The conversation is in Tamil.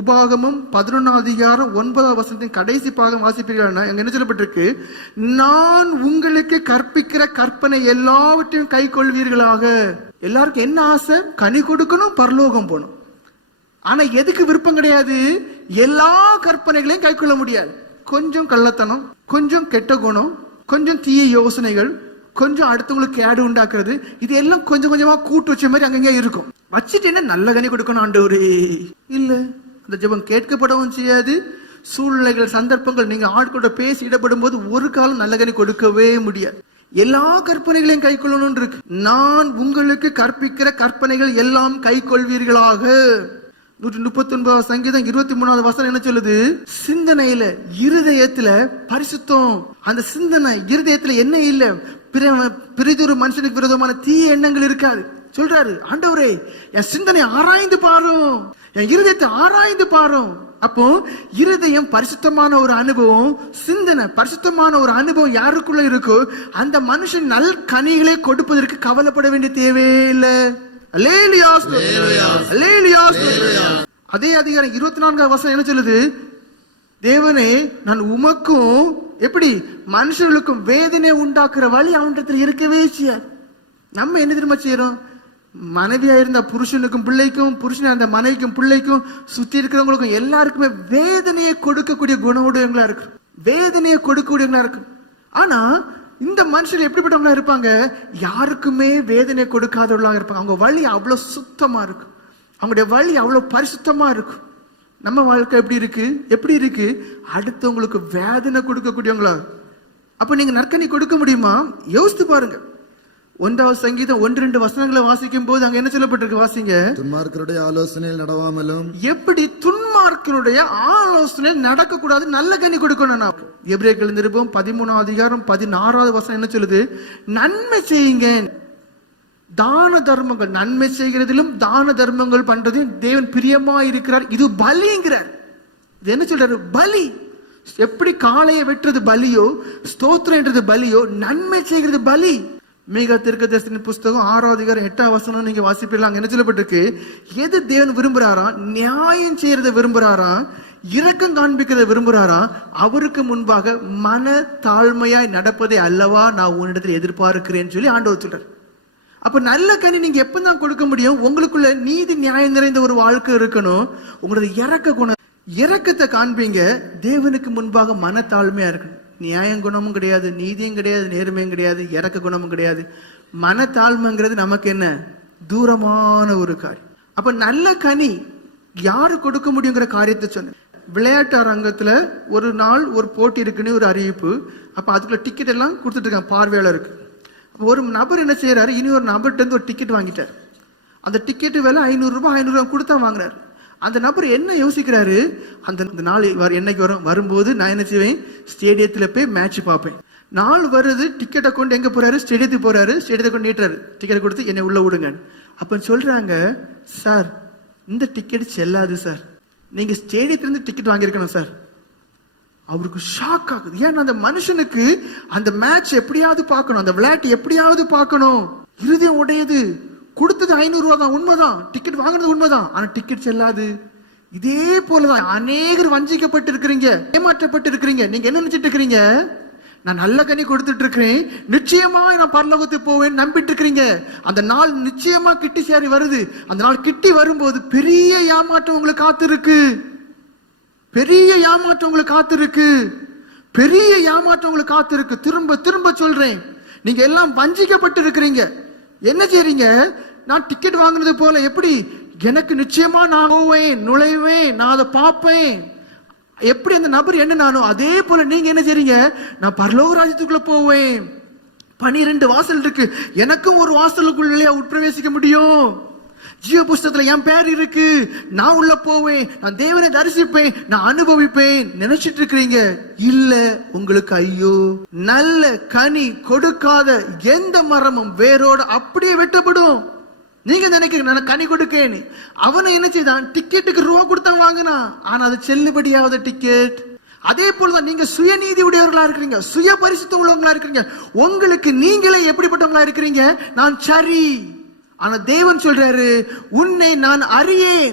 உபாகமும் பதினொன்றாம் அதிகாரம் ஒன்பதாம் வசனத்தின் கடைசி பாகம் வாசிப்பீர்கள் அங்க என்ன சொல்லப்பட்டிருக்கு? நான் உங்களுக்கு கற்பிக்கிற கற்பனை எல்லாவற்றையும் கை கொள்வீர்களாக. எல்லாருக்கும் என்ன ஆசை? கனி கொடுக்கணும் பரலோகம் போகணும். ஆனா எதுக்கு விருப்பம் கிடையாது? எல்லா கற்பனைகளையும் கை கொள்ள முடியாது. கொஞ்சம் கள்ளத்தனம் கொஞ்சம் கெட்ட குணம் கொஞ்சம் தீய யோசனைகள் கொஞ்சம் அடுத்தவங்களுக்கு கேடு உண்டாக்குறது இது எல்லாம் கொஞ்சம் கொஞ்சமா கூட்டு வச்ச மாதிரி அங்கங்க இருக்கும். வச்சுட்டு என்ன நல்ல கனி கொடுக்கணும் ஆண்டவரே? இல்லை. அந்த ஜெபம் கேட்கப்படவும் செய்யாது. சூழ்நிலைகள் சந்தர்ப்பங்கள் நீங்க ஆட்களோட பேசி இடப்படும் போது ஒரு காலம் நல்ல கனி கொடுக்கவே முடியாது. எல்லா கற்பனைகளையும் கை கொள்ளணும் இருக்கு. நான் உங்களுக்கு கற்பிக்கிற கற்பனைகள் எல்லாம் கை கொள்வீர்களாக. நூற்றி முப்பத்தி ஒன்பதாவது சங்கீதம் இருபத்தி மூணாவது வசனம் என்ன சொல்லுது? சிந்தனையில இருதயத்துல பரிசுத்தம். அந்த சிந்தனை இருதயத்துல என்ன இல்ல? பிற பிரிதொரு மனுஷனுக்கு விரோதமான தீய எண்ணங்கள் இருக்காது. சொல்றாரு ஆண்டவரே என் சிந்தனை ஆராய்ந்து பாரும். என் இருதயத்தை ஆராய்ந்து பாரும். அப்போ இருதயம் பரிசுத்தமான ஒரு அனுபவம் சிந்தனை பரிசுத்தமான ஒரு அனுபவம் யாருக்குள்ள இருக்கோ அந்த மனுஷன் நல் கனிகளை கொடுப்பதற்கு கவலைப்பட வேண்டிய தேவையே இல்லை. அதே அதிகாரம் இருபத்தி நான்காவது வருஷம் என்ன சொல்லுது? தேவனே நான் உமக்கும் எப்படி? மனுஷர்களுக்கும் வேதனை உண்டாக்குற வழி அவனிடத்தில் இருக்கவே செய்யாது. நம்ம என்ன தெரியுமா செய்யறோம்? மனைவியா இருந்த புருஷனுக்கும் பிள்ளைக்கும் புருஷனா இருந்த மனைவிக்கும் பிள்ளைக்கும் சுத்தி இருக்கிறவங்களுக்கும் எல்லாருக்குமே வேதனையை கொடுக்கக்கூடிய குணமுடையவங்களா இருக்கு. வேதனையை கொடுக்கக்கூடியவங்களா இருக்கு. ஆனா இந்த மனுஷர் எப்படிப்பட்டவங்களா இருப்பாங்க? யாருக்குமே வேதனை கொடுக்காதவர்களாக இருப்பாங்க. அவங்க வழி அவ்வளவு சுத்தமா இருக்கும் அவங்களுடைய வழி அவ்வளவு பரிசுத்தமா இருக்கும் நம்ம வாழ்க்கை எப்படி இருக்கு? எப்படி இருக்கு? அடுத்தவங்களுக்கு வேதனை கொடுக்கக்கூடியவங்களா? அப்ப நீங்க நற்கனி கொடுக்க முடியுமா? யோசித்து பாருங்க. ஒன்றாவது சங்கீதம் ஒன்று ரெண்டு வசனங்களை வாசிக்கும் போது அங்க என்ன சொல்லப்பட்டிருக்கு வாசிங்க? துன்மார்க்கருடைய ஆலோசனையில் நடவாமலும் எப்படி துன்மார்க்கனுடைய ஆலோசனை நடக்கக்கூடாது நல்ல கனி கொடுக்கணும் நான். எபிரேக்கள் நிருபம் பதிமூணாம் அதிகாரம் பதினாறாவது வசனம் என்ன சொல்லுது? நன்மை செய்யுங்க. தான தர்மங்கள் நன்மை செய்கிறதிலும் தான தர்மங்கள் பண்றதையும் தேவன் பிரியமா இருக்கிறார். இது பலிங்கிறார். இது என்ன சொல்றாரு? பலி. எப்படி காளையை வெட்டுறது பலியோ ஸ்தோத்திரன்றது பலியோ நன்மை செய்கிறது பலி. மேக தேசத்தின் புஸ்தகம் ஆறாவது அதிகாரம் எட்டாம் வசனம் நீங்க வாசிப்பீங்களா அங்க என்ன சொல்லப்பட்டிருக்கு? எது தேவன் விரும்புறாரா நியாயம் செய்யறத விரும்புறாரா இரக்கம் காண்பிக்கிறத விரும்புறாரா அவருக்கு முன்பாக மன தாழ்மையாய் நடப்பதை அல்லவா நான் உன்னிடத்தில் எதிர்பார்க்கிறேன்னு சொல்லி ஆண்டவர் சொல்றார். அப்ப நல்ல கனி நீங்க எப்பதான் கொடுக்க முடியும்? உங்களுக்குள்ள நீதி நியாயம் நிறைந்த ஒரு வாழ்க்கை இருக்கணும். உங்களோட இறக்க குணம் இறக்கத்தை காண்பீங்க. தேவனுக்கு முன்பாக மனத்தாழ்மையா இருக்கணும். நியாய குணமும் கிடையாது நீதியும் கிடையாது நேர்மையும் கிடையாது இறக்க குணமும் கிடையாது. மனத்தாழ்மைங்கிறது நமக்கு என்ன? தூரமான ஒரு காரியம். அப்ப நல்ல கனி யாரு கொடுக்க முடியுங்கிற காரியத்தை சொன்னேன். விளையாட்டு அரங்கத்துல ஒரு நாள் ஒரு போட்டி இருக்குன்னு ஒரு அறிவிப்பு. அப்ப அதுக்குள்ள டிக்கெட் எல்லாம் கொடுத்துட்டு இருக்காங்க பார்வையாளருக்கு ஒரு நபர் என்ன செய்யறாரு இனி ஒரு நபர்கிட்ட இருந்து ஒரு டிக்கெட் வாங்கிட்டார். அந்த டிக்கெட் விலை ஐநூறு ரூபாய் ஐநூறு ரூபாய் கொடுத்தா வாங்குறாரு. அந்த நபர் என்ன யோசிக்கிறாரு? அந்த நாள் வர- என்னைக்கு வரும்? வரும்போது நான் என்ன செய்வேன்? ஸ்டேடியத்தில் போய் மேட்ச் பார்ப்பேன். நாள் வருது டிக்கெட்டை கொண்டு எங்கே போறாரு? ஸ்டேடியத்துக்கு போறாரு. ஸ்டேடியத்தை கொண்டு நீட்டுறாரு. டிக்கெட் கொடுத்து என்னை உள்ள விடுங்க. அப்போ சொல்றாங்க சார் இந்த டிக்கெட் செல்லாது சார். நீங்க ஸ்டேடியத்துல இருந்து டிக்கெட் வாங்கியிருக்கணும் சார். அவருக்கு ஷாக் ஆகுது. ஏன்னா அந்த மனுஷனுக்கு அந்த மேட்ச் எப்படியாவது பார்க்கணும். அந்த விளையாட்டு எப்படியாவது பார்க்கணும். இருதயம் உடையது. கொடுத்தது ஐநூறுரூவா தான் உண்மைதான். டிக்கெட் வாங்கினது உண்மைதான். ஆனால் டிக்கெட் செல்லாது. இதே போலதான். அநேகர் வஞ்சிக்கப்பட்டு இருக்கிறீங்க ஏமாற்றப்பட்டு இருக்கிறீங்க நீங்க என்ன நினைச்சிட்டு இருக்கிறீங்க? நான் நல்ல கனி கொடுத்துட்டு இருக்கிறேன் நிச்சயமா நான் பரலோகத்துக்கு போவேன் நம்பிட்டு இருக்கிறீங்க அந்த நாள் நிச்சயமா கிட்டி சேரி வருது. அந்த நாள் கிட்டி வரும்போது பெரிய ஏமாற்றம் உங்களுக்கு காத்திருக்கு. பெரிய ஏமாற்றம் உங்களுக்கு காத்திருக்கு. பெரிய ஏமாற்றம் உங்களுக்கு காத்திருக்கு. திரும்ப திரும்ப சொல்றேன். நீங்க எல்லாம் வஞ்சிக்கப்பட்டு இருக்கிறீங்க என்ன செய்றீங்க? நான் டிக்கெட் வாங்கினது போல எப்படி? எனக்கு நிச்சயமா நான் போவேன் நுழைவேன் நான் அதை பார்ப்பேன். எப்படி அந்த நபர் என்ன நானும் அதே போல நீங்க என்ன செய்றீங்க? நான் பரலோக ராஜ்யத்துக்குள்ள போவேன். பனிரெண்டு வாசல் இருக்கு. எனக்கும் ஒரு வாசலுக்குள்ளே உட்பிரவேசிக்க முடியும்? ஜீவ புஸ்தகத்துல என் பேர் இருக்கு. நான் உள்ள போவேன். நான் தேவனை தரிசிப்பேன். நான் அனுபவிப்பேன். நினைச்சிட்டு இருக்கிறீங்க? இல்ல உங்களுக்கு ஐயோ. நல்ல கனி கொடுக்காத எந்த மரமும் வேரோட அப்படியே வெட்டப்படும். நீங்க நினைக்கிறீங்க நான் கனி கொடுக்கேன்னு அவனை என்ன செய்தான்? டிக்கெட்டுக்கு ரூபா கொடுத்தா வாங்கினான். ஆனா அது செல்லுபடியாவது டிக்கெட் அதே போலதான் நீங்க சுயநீதி உடையவர்களா இருக்கிறீங்க. சுய பரிசுத்த உள்ளவங்களா இருக்கிறீங்க. உங்களுக்கு நீங்களே எப்படிப்பட்டவங்களா இருக்கிறீங்க? நான் சரி. ஆனா தேவன் சொல்றாரு உன்னை நான் அறியேன்.